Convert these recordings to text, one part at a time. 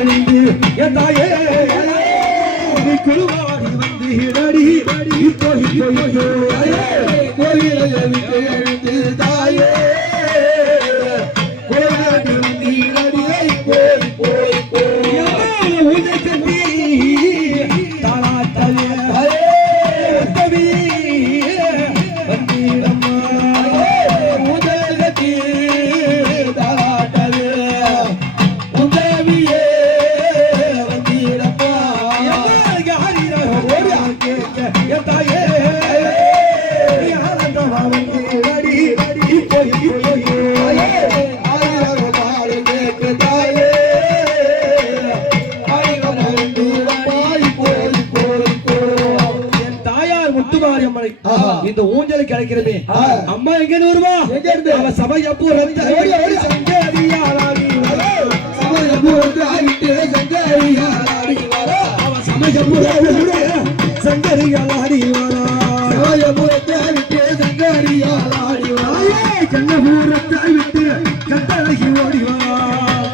அழிந்து என் தாயே நீ குழுவாடி வந்து இடடி இப்போ இப்போ கோயிலை எழுந்து தாயே. ஆஹா. இந்த ஊஞ்சல் கிடைக்கிறமே ஆ. அம்மா எங்க இருந்து வருவா? எங்க இருந்து? அவ சபை எப்போ ரவிதா ஓடி, ஓடி. வரா. சமயபுரத்து ஆகிட்டு? சங்கரியாடி வரா அவ சபை எப்போ சங்கதியாளாடி வரா சமயபுரத்து ஆகிட்டு? சங்கரியாடி வரா தாயே கண்ணபூரத்தை விட்டு கட்டழகி ஓடி வரா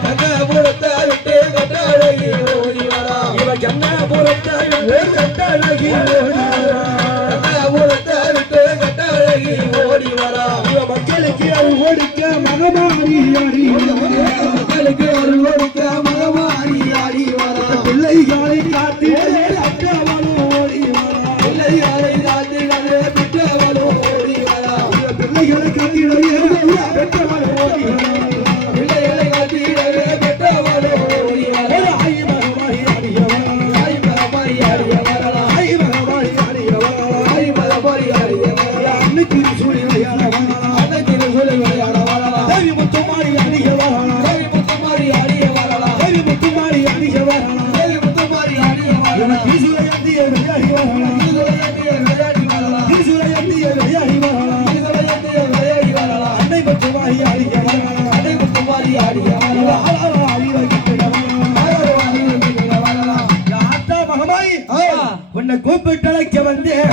சமயபுரத்து ஆகிட்டு கட்டழகி ஓடி வரா இவ விட்டு கட்டழகி ஓடி வரா ஓடிக்க மகமாரி அறி உன்னை கூப்பிட்டழைக்க வந்தேன்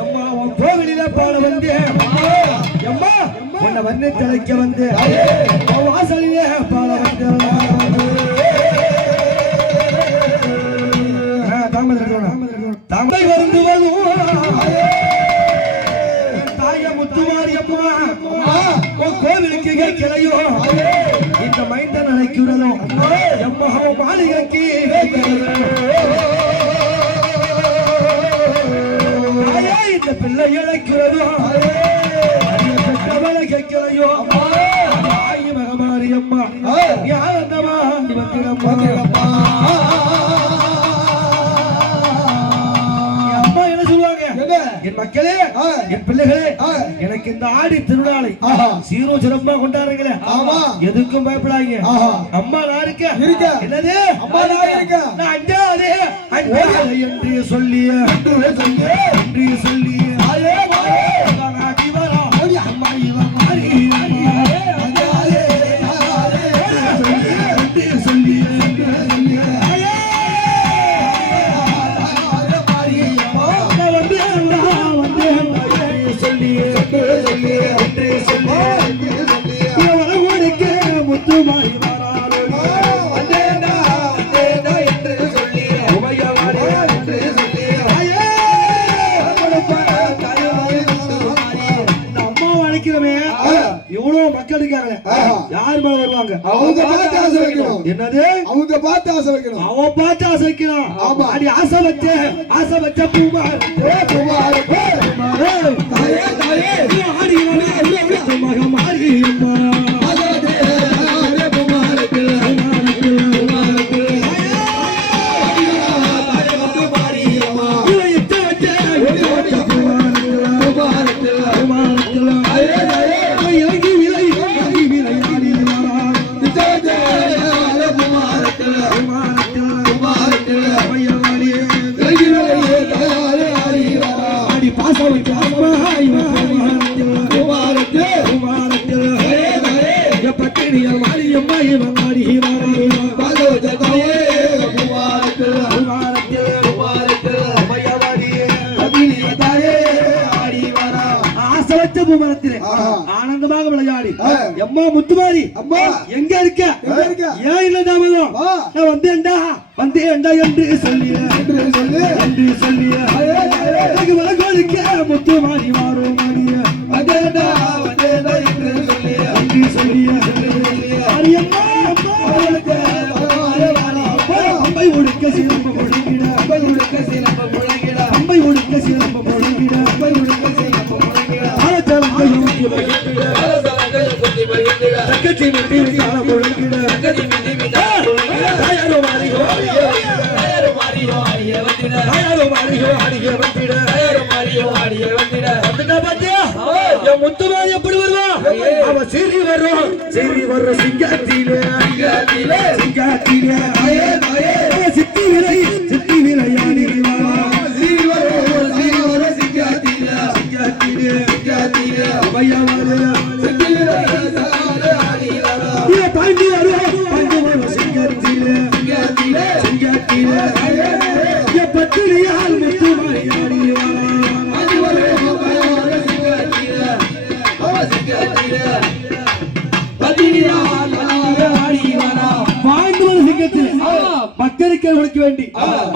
எம்மா உன் கோவிலில பாட வந்து. எம்மா உன்னை வர்ணித்தழைக்க வந்து. உன் வாசலிலே பாட வந்தேன் ஆ, தாமரை வந்து தாய முத்துமாரி அம்மா உன் கோவிலுக்கு கேட்கலையோ? இந்த மைந்தன் அழைக்கிறதும் எம்மா மாளிகைக்கு பிள்ளை இழைக்கிறதும் பெற்றவளை கேட்கலையோ? தாய் மகமாரி அம்மா வந்திரம்மா. என் அம்மா என்ன சொல்லுவாங்க? என் மக்களே ஆ. என் பிள்ளைகளே ஆ. எனக்கு இந்த ஆடி திருநாளை ஆஹா. சீரோ சிறப்பா கொண்டாடுறீங்களே. ஆமா. எதுக்கும் பயப்படாதீங்க. ஆஹா. அம்மா நான் இருக்கேன் இருக்க. என்னது? அம்மா நான் இருக்கேன். நான் அஞ்சாதே அஞ்சாதே என்று சொல்லி என்று சொல்லி அவங்க பார்த்து ஆசை வைக்கணும். என்னது? அவங்க பார்த்து ஆசை வைக்கணும். அவன் பார்த்து ஆசை வைக்கிறான் ஆமா. அடி ஆசை வச்ச ஆசை வச்ச பூமார். பூமாரே. பூமரத்திலே ஆஹா. ஆனந்தமாக விளையாடி. எம்மா அம்மா முத்துமாரி அம்மா எங்க இருக்க இருக்க? ஏன் இல்ல தாமதம். நான் வந்தேன்டா வந்தேன்டா என்று சொல்லிய என்று சொல்லு என்று சொல்லிய. எனக்கு வழக்கொழிக்க முத்துமாரி ஆலச்சலங்கை மகிழ்ந்திட காலசலங்கள் குத்தி வருகின்ற தக்கச்சி மிட்டி கால முழங்கிட கதி மிதி மிதா தாயாரோ மாறியோ மாறியோ வந்திட தாயாரோ மாறியோ வந்திட மாறியோ வந்திட வந்துட்டா பாத்தியா என் எப்படி வருவான் அவன் சீறி வர்றான் சீறி வர்ற சிங்கத்திலே சிங்கத்திலே. சித்தி விலை சித்தி விலையா சிங்காத்தில சிங்கத்திலே மக்களுக்கு உழைக்க வேண்டி.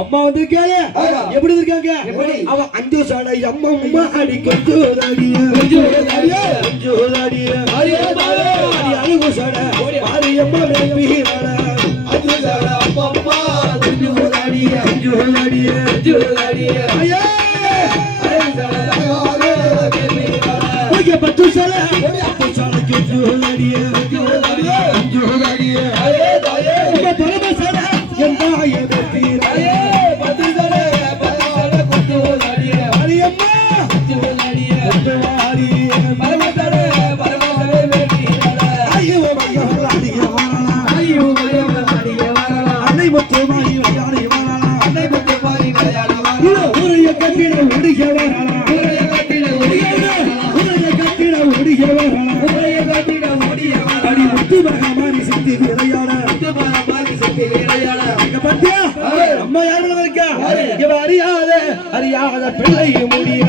அம்மா வந்திருக்காங்க. எப்படி இருக்காங்க அவன் அஞ்சு சாடை அம்மா அம்மா அடி. அடி அழுகு சாடை. மாரியம்மா அஞ்சுசால அப்பப்பா துஞ்சுதாடிய கொஞ்சோதாடிய துஞ்சுதாடிய ஐயா. அரைசால தகாலே கேமிராடா ஓகே பத்து சாலை பத்து சாலை கொஞ்சோதாடிய. துஞ்சுதாடிய பிள்ளை முடிய